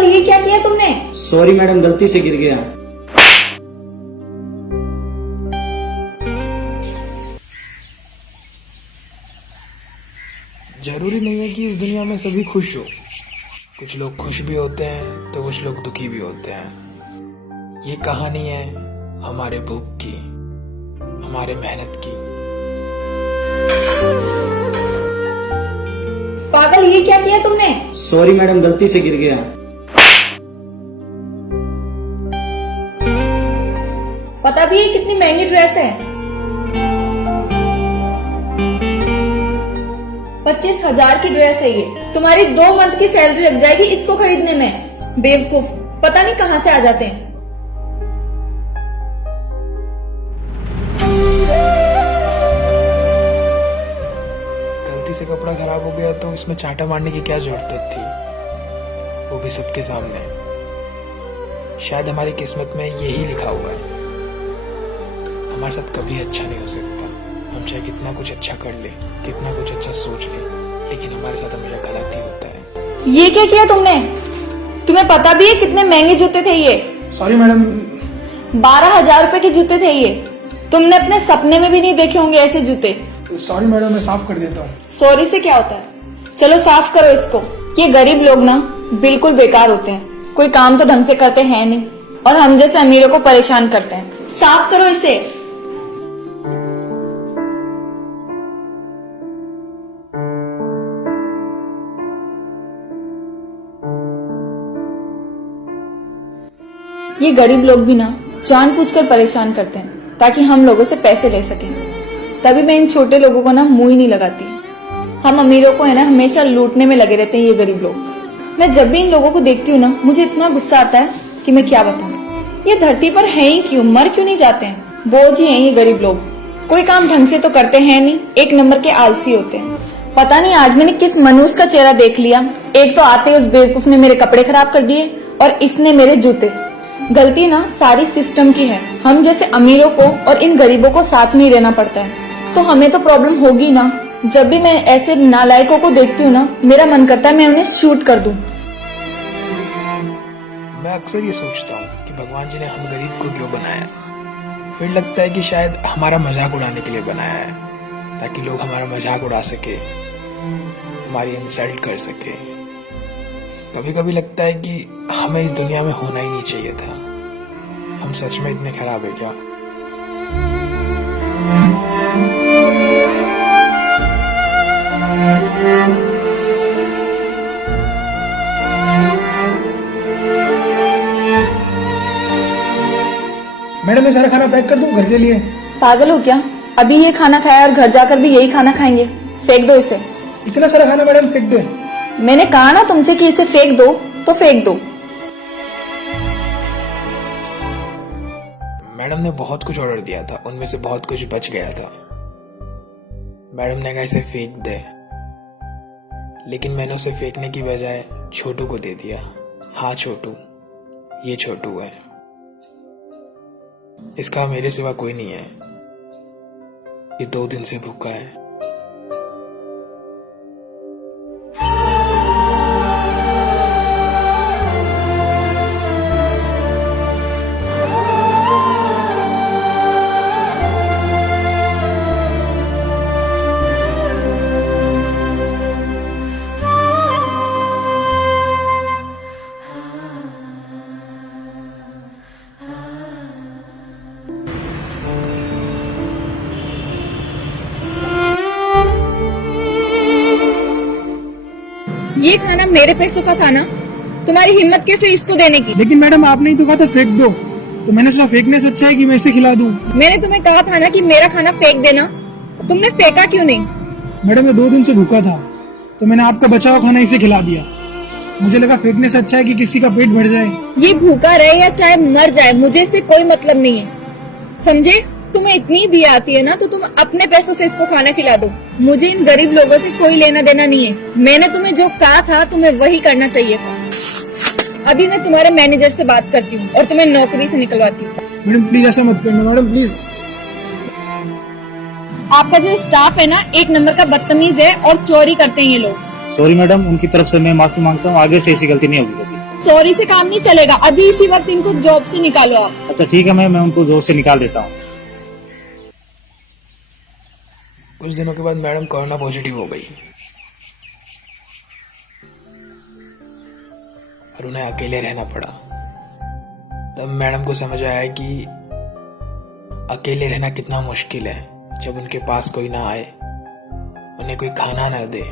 पागल, ये क्या किया तुमने? सॉरी मैडम, गलती से गिर गया। जरूरी नहीं है कि इस दुनिया में सभी खुश हो। कुछ लोग खुश भी होते हैं तो कुछ लोग दुखी भी होते हैं। ये कहानी है हमारे भूख की, हमारे मेहनत की। पागल, ये क्या किया तुमने? सॉरी मैडम, गलती से गिर गया। पता भी है कितनी महंगी ड्रेस है? 25,000 की ड्रेस है ये। तुम्हारी 2 मंथ की सैलरी लग जाएगी इसको खरीदने में। बेवकूफ, पता नहीं कहां से आ जाते हैं। गलती से कपड़ा खराब हो गया तो इसमें चांटा मारने की क्या जरूरत थी, वो भी सबके सामने। शायद हमारी किस्मत में यही लिखा हुआ है, हमारे साथ कभी अच्छा नहीं हो सकता। हम चाहे कितना कुछ अच्छा कर ले, कितना कुछ अच्छा सोच ले, लेकिन हमारे साथ हमेशा गलत ही होता है। ये क्या किया तुमने? तुम्हें पता भी है कितने महंगे जूते थे ये? Sorry madam. 12,000 रुपए के जूते थे ये। तुमने अपने सपने में भी नहीं देखे होंगे ऐसे जूते। सॉरी मैडम, मैं साफ कर देता हूँ। सॉरी से क्या होता है? चलो साफ करो इसको। ये गरीब लोग ना बिल्कुल बेकार होते हैं, कोई काम तो ढंग से करते हैं नहीं और हम जैसे अमीरों को परेशान करते हैं। साफ करो इसे। ये गरीब लोग भी ना जानबूझकर परेशान करते हैं ताकि हम लोगों से पैसे ले सकें। तभी मैं इन छोटे लोगों को ना मुंह ही नहीं लगाती। हम अमीरों को है ना हमेशा लूटने में लगे रहते हैं ये गरीब लोग। मैं जब भी इन लोगों को देखती हूँ ना मुझे इतना गुस्सा आता है कि मैं क्या बताऊँ। ये धरती पर है ही क्यों, मर क्यों नहीं जाते हैं? बोझ ही हैं ये गरीब लोग। कोई काम ढंग से तो करते हैं नहीं, एक नंबर के आलसी होते हैं। पता नहीं आज मैंने किस मनूस का चेहरा देख लिया। एक तो आते उस बेवकूफ ने मेरे कपड़े खराब कर दिए और इसने मेरे जूते। गलती ना सारी सिस्टम की है। हम जैसे अमीरों को और इन गरीबों को साथ में ही रहना पड़ता है, तो हमें तो प्रॉब्लम होगी ना। जब भी मैं ऐसे नालायकों को देखती हूँ ना मेरा मन करता है मैं उन्हें शूट कर दूं। मैं अक्सर ये सोचता हूँ कि भगवान जी ने हम गरीब को क्यों बनाया। फिर लगता है कि शायद हमारा मजाक उड़ाने के लिए बनाया है, ताकि लोग हमारा मजाक उड़ा सके, हमारी इंसल्ट कर सके। कभी कभी लगता है कि हमें इस दुनिया में होना ही नहीं चाहिए था। हम सच में इतने खराब है क्या? मैडम, मैं सारा खाना पैक कर दूं घर के लिए? पागल हो क्या? अभी ये खाना खाया और घर जाकर भी यही खाना खाएंगे? फेंक दो इसे। इतना सारा खाना मैडम फेंक दे? मैंने कहा ना तुमसे कि इसे फेंक दो तो फेंक दो। मैडम ने बहुत कुछ ऑर्डर दिया था, उनमें से बहुत कुछ बच गया था। मैडम ने कहा इसे फेंक दे, लेकिन मैंने उसे फेंकने की बजाय छोटू को दे दिया। हाँ छोटू, ये छोटू है। इसका मेरे सिवा कोई नहीं है। ये 2 दिन से भूखा है। ये खाना मेरे पैसों का था ना, तुम्हारी हिम्मत कैसे इसको देने की? लेकिन मैडम आपने ही तो कहा था फेंक दो, तो मैंने सोचा फेंकने से अच्छा है कि मैं इसे खिला दूं। मैंने तुम्हें कहा था ना कि मेरा खाना फेंक देना, तुमने फेंका क्यों नहीं? मैडम मैं 2 दिन से भूखा था, तो मैंने आपका बचा हुआ खाना इसे खिला दिया। मुझे लगा फेंकने से अच्छा है कि किसी का पेट भर जाए। ये भूखा रहे या चाहे मर जाए मुझे इससे कोई मतलब नहीं है, समझे? तुम्हें इतनी दी आती है ना तो तुम अपने पैसों से इसको खाना खिला दो। मुझे इन गरीब लोगों से कोई लेना देना नहीं है। मैंने तुम्हें जो कहा था तुम्हें वही करना चाहिए था। अभी मैं तुम्हारे मैनेजर से बात करती हूँ और तुम्हें नौकरी से निकलवाती हूँ। मैडम प्लीज ऐसा मत करना मैडम, प्लीज। आपका जो स्टाफ है ना 1 नंबर का बदतमीज है और चोरी करते हैं ये लोग। सॉरी मैडम, उनकी तरफ से मैं माफी मांगता हूँ, आगे से ऐसी गलती नहीं होगी कभी। सॉरी से काम नहीं चलेगा, अभी इसी वक्त इनको जॉब से निकालो आप। अच्छा ठीक है, मैं उनको जॉब से निकाल देता हूँ। कुछ दिनों के बाद मैडम कोरोना पॉजिटिव हो गई और उन्हें अकेले रहना पड़ा। तब मैडम को समझ आया कि अकेले रहना कितना मुश्किल है। जब उनके पास कोई ना आए, उन्हें कोई खाना ना दे,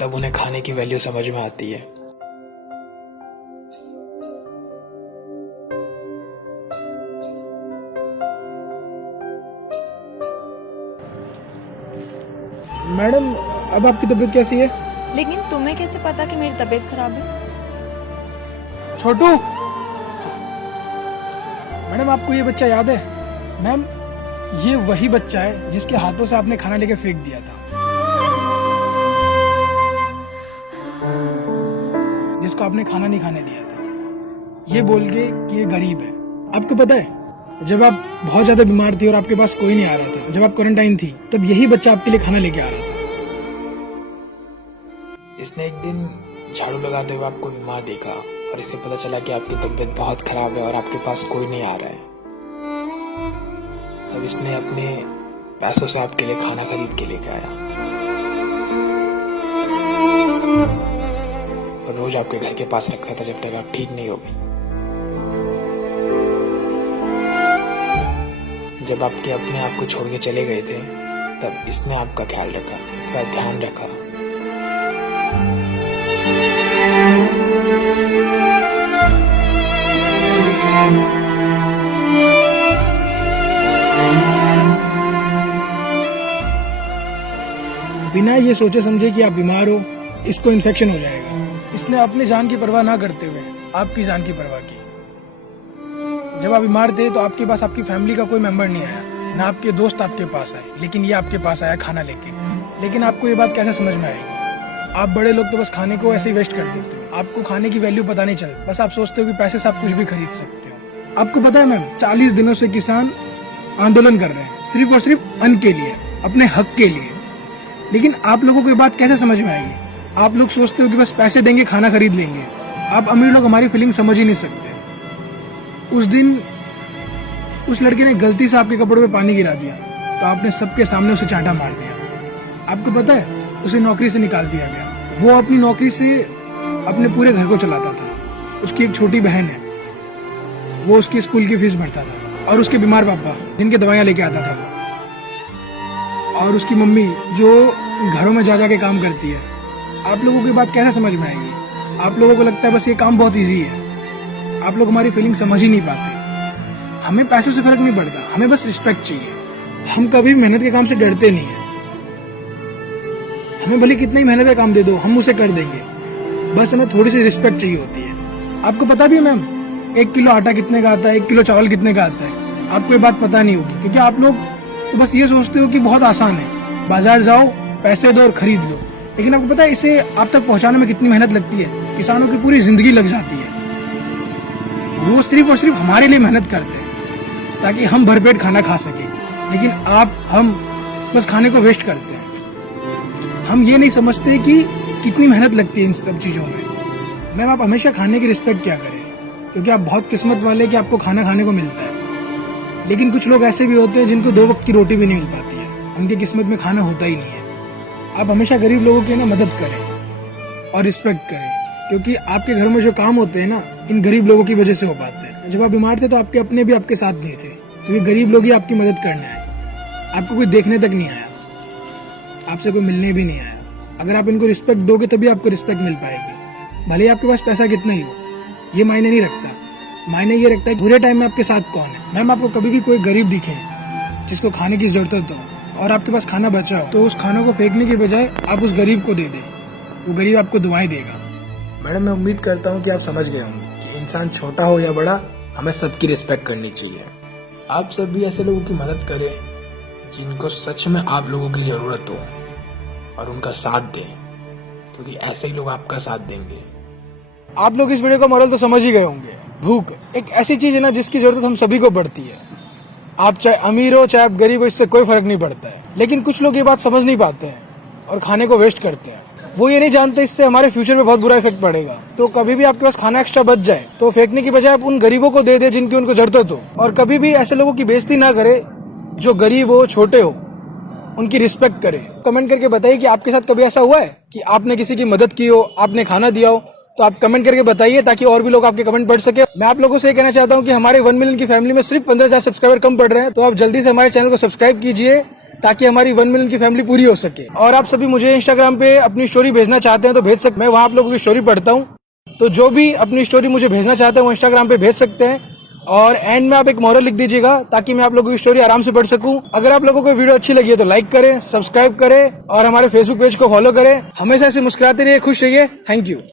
तब उन्हें खाने की वैल्यू समझ में आती है। मैडम, अब आपकी तबीयत कैसी है? लेकिन तुम्हें कैसे पता कि मेरी तबीयत खराब है? छोटू, मैडम आपको ये बच्चा याद है? मैम, ये वही बच्चा है जिसके हाथों से आपने खाना लेके फेंक दिया था, जिसको आपने खाना नहीं खाने दिया था, ये बोल के कि ये गरीब है। आपको पता है, जब आप बहुत ज्यादा बीमार थी और आपके पास कोई नहीं आ रहा था, जब आप क्वारंटाइन थी, तब यही बच्चा आपके लिए खाना लेके आ रहा था। इसने एक दिन झाड़ू लगाते हुए आपको बीमार देखा और इसे पता चला कि आपकी तबीयत बहुत खराब है और आपके पास कोई नहीं आ रहा है। तब इसने अपने पैसों से आपके लिए खाना खरीद के लेके आया और रोज आपके घर के पास रखता था जब तक आप ठीक नहीं हो गई। जब आपके अपने आप को छोड़ के चले गए थे, तब इसने आपका ख्याल रखा, आपका ध्यान रखा। बिना ये सोचे समझे कि आप बीमार हो, इसको इन्फेक्शन हो जाएगा। इसने अपने जान की परवाह ना करते हुए आपकी जान की परवाह की। जब आप बीमार थे तो आपके पास आपकी फैमिली का कोई मेंबर नहीं आया, ना आपके दोस्त आपके पास आए, लेकिन ये आपके पास आया खाना लेके। लेकिन आपको ये बात कैसे समझ में आएगी? आप बड़े लोग तो बस खाने को ऐसे ही वेस्ट कर देते हो। आपको खाने की वैल्यू पता नहीं चलती, बस आप सोचते हो कि पैसे से आप कुछ भी खरीद सकते हो। आपको पता है मैम, 40 दिनों से किसान आंदोलन कर रहे हैं, सिर्फ और सिर्फ अन्न के लिए, अपने हक के लिए। लेकिन आप लोगों को ये बात कैसे समझ में आएगी? आप लोग सोचते हो कि बस पैसे देंगे खाना खरीद लेंगे। आप अमीर लोग हमारी फीलिंग समझ ही नहीं सकते। उस दिन उस लड़के ने गलती से आपके कपड़ों पे पानी गिरा दिया तो आपने सबके सामने उसे चांटा मार दिया। आपको पता है, उसे नौकरी से निकाल दिया गया। वो अपनी नौकरी से अपने पूरे घर को चलाता था। उसकी एक छोटी बहन है, वो उसकी स्कूल की फीस भरता था, और उसके बीमार पापा जिनके दवाइयाँ लेके आता था वो, और उसकी मम्मी जो घरों में जा जा के काम करती है। आप लोगों की बात कैसे समझ में आएगी? आप लोगों को लगता है बस ये काम बहुत ईजी है। आप लोग हमारी फीलिंग समझ ही नहीं पाते। हमें पैसों से फर्क नहीं पड़ता, हमें बस रिस्पेक्ट चाहिए। हम कभी मेहनत के काम से डरते नहीं है। हमें भले कितना ही मेहनत का काम दे दो, हम उसे कर देंगे। बस हमें थोड़ी सी रिस्पेक्ट चाहिए होती है। आपको पता भी है मैम, 1 किलो आटा कितने का आता है, 1 किलो चावल कितने का आता है? आपको ये बात पता नहीं होगी, क्योंकि आप लोग तो बस ये सोचते हो कि बहुत आसान है, बाजार जाओ, पैसे दो और खरीद लो। लेकिन आपको पता है इसे आप तक पहुंचाने में कितनी मेहनत लगती है? किसानों की पूरी जिंदगी लग जाती है। वो सिर्फ और सिर्फ हमारे लिए मेहनत करते हैं ताकि हम भरपेट खाना खा सके। लेकिन हम बस खाने को वेस्ट करते हैं। हम ये नहीं समझते कि कितनी मेहनत लगती है इन सब चीजों में। मैम, आप हमेशा खाने की रिस्पेक्ट क्या करें, क्योंकि आप बहुत किस्मत वाले कि आपको खाना खाने को मिलता है। लेकिन कुछ लोग ऐसे भी होते हैं जिनको 2 वक्त की रोटी भी नहीं मिल पाती है, उनकी किस्मत में खाना होता ही नहीं है। आप हमेशा गरीब लोगों की ना मदद करें और रिस्पेक्ट करें, क्योंकि आपके घर में जो काम होते हैं ना, इन गरीब लोगों की वजह से हो पाते हैं। जब आप बीमार थे तो आपके अपने भी आपके साथ नहीं थे, तो ये गरीब लोग ही आपकी मदद करने आए। आपको कोई देखने तक नहीं आया, आपसे कोई मिलने भी नहीं आया। अगर आप इनको रिस्पेक्ट दोगे तभी आपको रिस्पेक्ट मिल पाएगी। भले ही आपके पास पैसा कितना ही हो, ये मायने नहीं रखता। मायने ये रखता है कि बुरे टाइम में आपके साथ कौन है। मैम, आपको कभी भी कोई गरीब दिखे जिसको खाने की जरूरत हो और आपके पास खाना बचा हो, तो उस खाना को फेंकने के बजाय आप उस गरीब को दे दें। वो गरीब आपको दुआएं देगा। मैडम, मैं उम्मीद करता हूँ कि आप समझ गए होंगे कि इंसान छोटा हो या बड़ा, हमें सबकी रिस्पेक्ट करनी चाहिए। आप सब भी ऐसे लोगों की मदद करें जिनको सच में आप लोगों की जरूरत हो, और उनका साथ दें, क्योंकि ऐसे ही लोग आपका साथ देंगे। आप लोग इस वीडियो का मोरल तो समझ ही गए होंगे। भूख एक ऐसी चीज है ना जिसकी जरूरत हम सभी को पड़ती है। आप चाहे अमीर हो चाहे आप गरीब हो, इससे कोई फर्क नहीं पड़ता है। लेकिन कुछ लोग ये बात समझ नहीं पाते हैं और खाने को वेस्ट करते हैं। वो ये नहीं जानते इससे हमारे फ्यूचर पे बहुत बुरा इफेक्ट पड़ेगा। तो कभी भी आपके पास खाना एक्स्ट्रा बच जाए तो फेंकने की बजाय आप उन गरीबों को दे दे जिनकी उनको जरूरत हो। और कभी भी ऐसे लोगों की बेइज्जती ना करे जो गरीब हो, छोटे हो, उनकी रिस्पेक्ट करे। कमेंट करके बताइए कि आपके साथ कभी ऐसा हुआ है कि आपने किसी की मदद की हो, आपने खाना दिया हो। तो आप कमेंट करके बताइए ताकि और भी लोग आपके कमेंट पढ़ सके। मैं आप लोगों से ये कहना चाहता हूँ कि हमारे 1 मिलियन की फैमिली में सिर्फ 15,000 सब्सक्राइबर कम पड़ रहे हैं। तो आप जल्दी से हमारे चैनल को सब्सक्राइब कीजिए ताकि हमारी 1 मिलियन की फैमिली पूरी हो सके। और आप सभी मुझे इंस्टाग्राम पे अपनी स्टोरी भेजना चाहते हैं तो भेज सकते, मैं वहाँ आप लोगों की स्टोरी पढ़ता हूँ। तो जो भी अपनी स्टोरी मुझे भेजना चाहते हैं वो इंस्टाग्राम पे भेज सकते हैं। और एंड में आप एक मोरल लिख दीजिएगा ताकि मैं आप लोगों की स्टोरी आराम से पढ़ सकूं। अगर आप लोगों को वीडियो अच्छी लगी है तो लाइक करें, सब्सक्राइब करें और हमारे फेसबुक पेज को फॉलो करें। हमेशा ऐसे मुस्कुराते रहिए, खुश रहिए। Thank you.